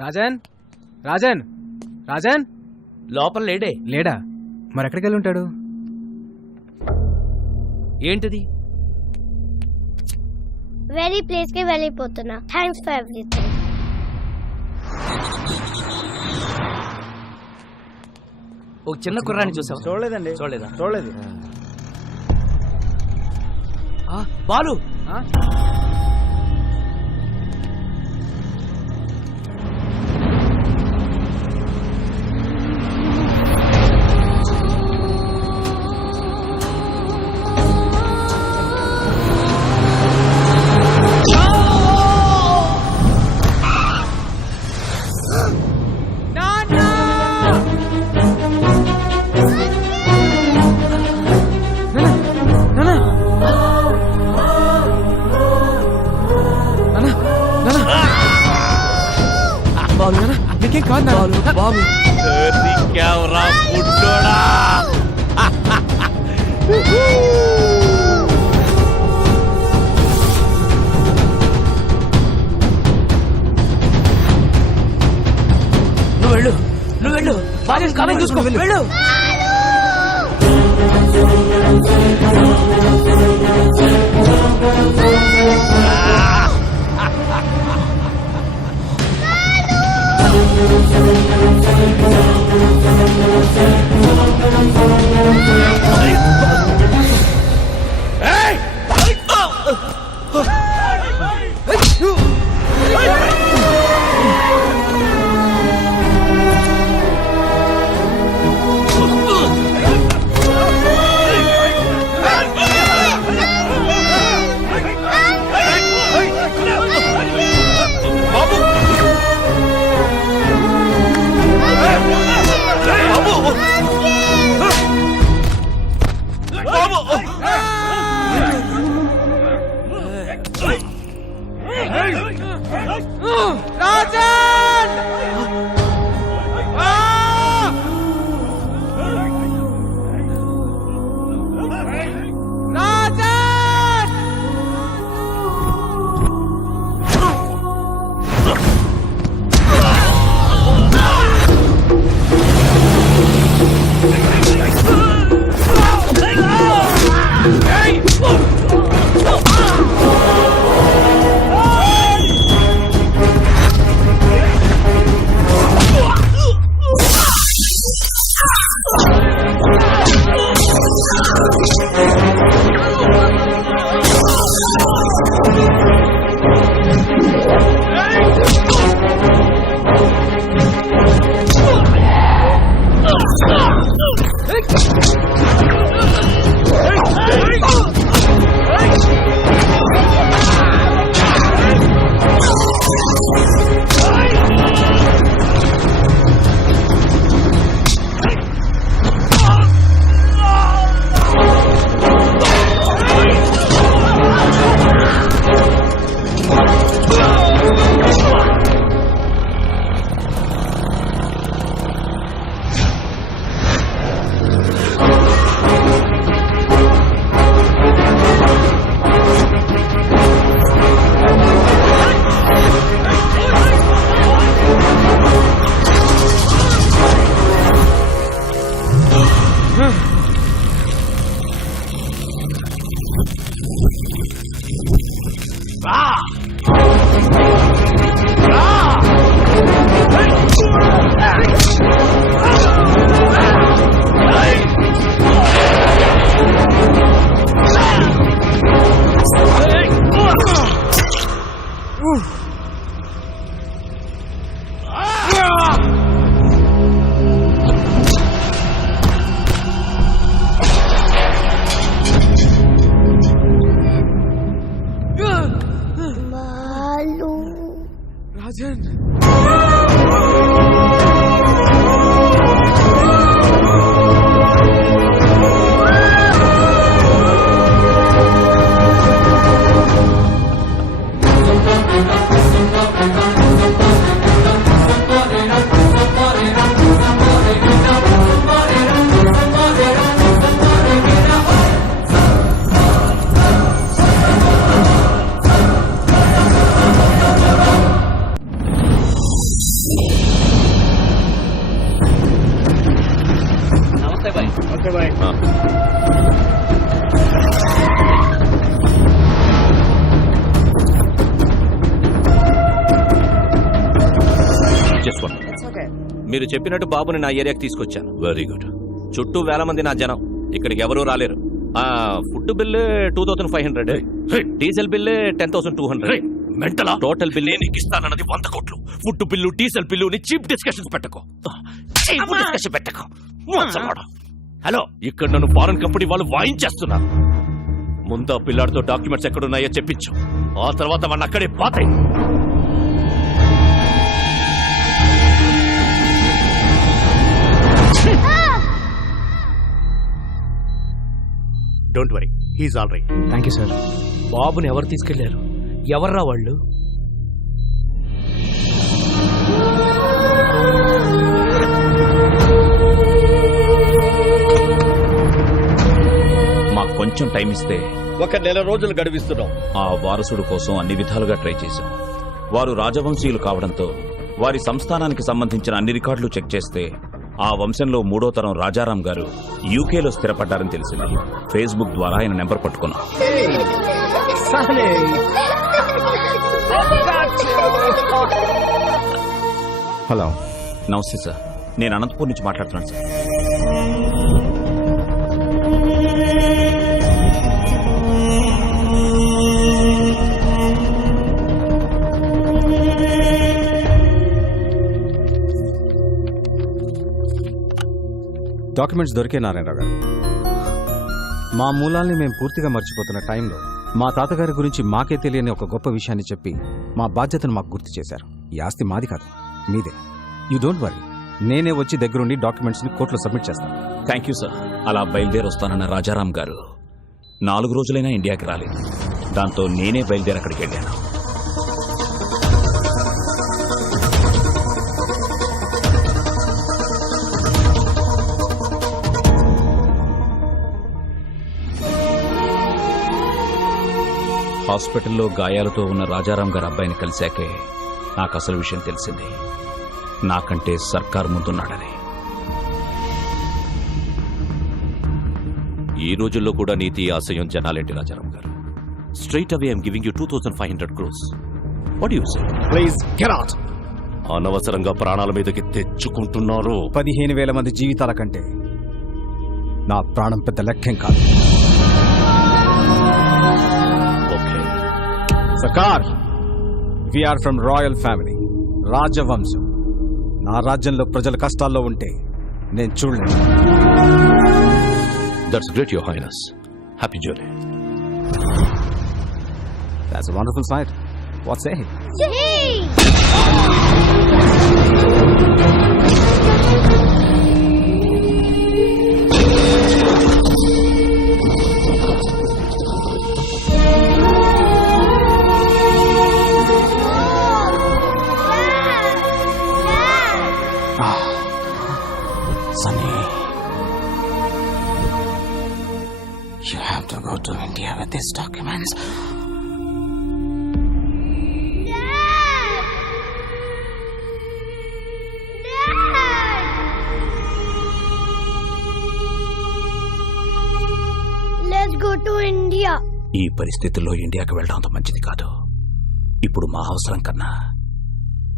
రాజన్ రాజన్ రాజన్ లోపల లేడే. లేడా? మరి ఎక్కడికి వెళ్ళి ఉంటాడు? ఏంటిది? వేరే ప్లేస్ కి వెళ్ళిపోతున్నా. Thanks for everything. ఒక చిన్న కుర్రాన్ని చూసావా? చూడలేదండి. చూడలేదు. బాలు నీకేం కాదు బాబు నువ్వు వెళ్ళు బాగా కాలం చూసుకో. వెళ్ళు. చేసుకోండి. మీరు చెప్పినట్టు బాబుని నా ఏరియాకి తీసుకొచ్చాను. Very good. చుట్టూ వేల మంది నా జనం, ఇక్కడికి ఎవరూ రాలేరు. Food bill 2500, diesel bill 10,200. మెంటలా? టోటల్ బిల్ నీకు ఇస్తానన్నది 100 కోట్లు. Food bill, diesel bill cheap discussions పెట్టకు. హలో, ఇక్కడ నన్ను ఫారెన్ కంపెనీ వాళ్ళు వాయించేస్తున్నారు. ముందా పిల్లాడితో డాక్యుమెంట్స్ ఎక్కడున్నాయో చెప్పించు. ఆ తర్వాత వాడిని అక్కడే పాతాయి. Don't worry, he is all right. Thank you sir. బాబుని ఎవరు తీసుకెళ్లారు? ఎవర్రా వాళ్ళు? మాకు కొంచెం టైం ఇస్తే 1 నెల రోజులు గడివిస్తున్నాం. ఆ వారసుడు కోసం అన్ని విధాలుగా ట్రై చేశాం. వారు రాజవంశీయులు కావడంతో వారి సంస్థానానికి సంబంధించిన అన్ని రికార్డులు చెక్ చేస్తే ఆ వంశంలో 3వ తరం రాజారాం గారు యూకేలో స్థిరపడ్డారని తెలిసింది. ఫేస్బుక్ ద్వారా ఆయన నెంబర్ పట్టుకున్నాం. హలో. నమస్తే సార్, నేను అనంతపూర్ నుంచి మాట్లాడుతున్నాను సార్. డాక్యుమెంట్స్ దొరికే నారాయణరావు గారు. మా మూలాల్ని మేము పూర్తిగా మర్చిపోతున్న టైంలో మా తాతగారి గురించి మాకే తెలియని ఒక గొప్ప విషయాన్ని చెప్పి మా బాధ్యతను మాకు గుర్తు చేశారు. ఈ ఆస్తి మాది కాదు, మీదే. యూ డోంట్ వరీ, నేనే వచ్చి దగ్గరుండి డాక్యుమెంట్స్ని కోర్టులో సబ్మిట్ చేస్తాను. Thank you sir. అలా బయలుదేరి వస్తానన్న రాజారాం గారు 4 రోజులైనా ఇండియాకి రాలేదు. దాంతో నేనే బయలుదేరి అక్కడికి వెళ్ళాను. హాస్పిటల్లో గాయాలతో ఉన్న రాజారాం గారి అబ్బాయిని కలిశాకే నాకు అసలు విషయం తెలిసింది. నాకంటే సర్కార్ ముందున్నాడని. ఈ రోజుల్లో కూడా నీతి ఆశయం జనాలేంటి రాజారాం గారు? Straight away I'm giving you 2500 crores. What you say? Please get out. అనవసరంగా ప్రాణాల మీదకి తెచ్చుకుంటున్నారు. 15,000 మంది జీవితాల కంటే నా ప్రాణం పెద్ద లెక్కేం కాదు. ఓకే సర్కార్, వీఆర్ ఫ్రమ్ రాయల్ ఫ్యామిలీ, రాజవంశం. నా రాజ్యంలో ప్రజల కష్టాల్లో ఉంటే నేను చూడలేను. That's great your highness. Happy journey. That's a wonderful sight. What say? Sunny, you have to go to India with these documents. Let's go to India. ఈ పరిస్థితుల్లో ఇండియాకి వెళ్ళడం అంత మంచిది కాదు. ఇప్పుడు మా అవసరం కన్నా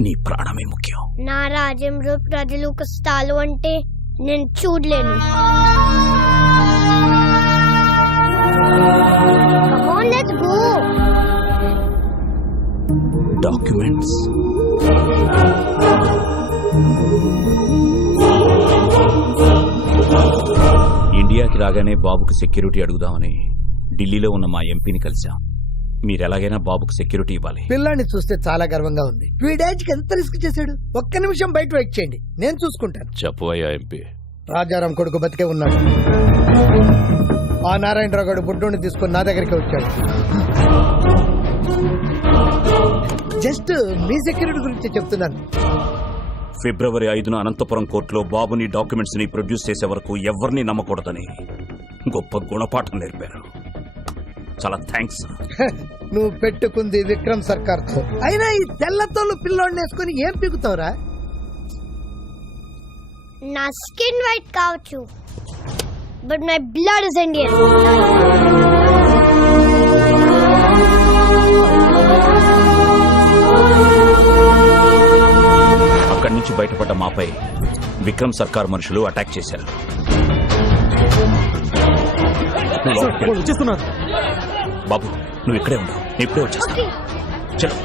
నీ ప్రాణమే ముఖ్యం. నా రాజ్యంలో ప్రజలు కష్టాలు అంటే నేను చూడలేను. Come on, let's go. Documents. ఇండియాకి రాగానే బాబుకు సెక్యూరిటీ అడుగుదామని ఢిల్లీలో ఉన్న మా ఎంపీని కలిశాం. మీరు ఎలాగైనా బాబుకు సెక్యూరిటీ ఇవ్వాలి. పిల్లాన్ని చూస్తే చాలా గర్వంగా ఉంది. వీడేజ్కి ఎంత రిస్క్ చేశాడు. ఒక్క నిమిషం బయట వెయిట్ చేయండి, నేను చూసుకుంటాను. చెప్పు అయ్యా ఎంపీ. రాజారాం కొడుకు బతికే ఉన్నాడు. ఆ నారాయణరావు గారు బుడ్డోని తీసుకొని నా దగ్గరికి వచ్చాడు. జస్ట్ మీ సెక్యూరిటీ గురించి చెప్తున్నాను. ఫిబ్రవరి 5న అనంతపురం కోర్టులో బాబుని డాక్యుమెంట్స్ ని ప్రొడ్యూస్ చేసే వరకు ఎవరిని నమ్మకూడదని గొప్ప గుణపాఠం నేర్పారు. చాలా థ్యాంక్స్. నువ్వు పెట్టుకుంది విక్రమ్ సర్కార్ తో. అయినా ఈ తెల్లతోళ్ళు పిల్లోడిని వేసుకుని ఏం పీకుతావురా? నా స్కిన్ వైట్ కావచ్చు, but my blood is Indian. అక్కడి నుంచి బయటపడ్డ మాపై విక్రమ్ సర్కార్ మనుషులు అటాక్ చేశారు. బాబు నువ్వు ఇక్కడే ఉండవు, నేను ఇప్పుడే వచ్చేస్తాను. చలో.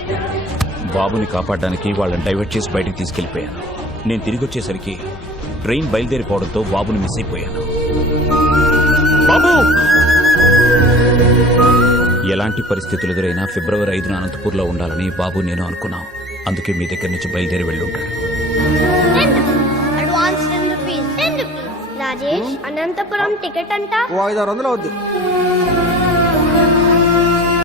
బాబుని కాపాడడానికి వాళ్ళని డైవర్ట్ చేసి బయటికి తీసుకెళ్లిపోయాను. నేను తిరిగి వచ్చేసరికి ట్రైన్ బయలుదేరిపోవడంతో బాబుని మిస్ అయిపోయాను. బాబు! ఎలాంటి పరిస్థితులు ఎదురైనా ఫిబ్రవరి 5న అనంతపూర్లో ఉండాలని బాబు నేను అనుకున్నాం. అందుకే మీ దగ్గర నుంచి బయలుదేరి వెళ్ళి ఉంటాడు. Advance 10 rupees. 10 rupees. Rajesh, Anantapur ticket అంట 500 అవుద్ది.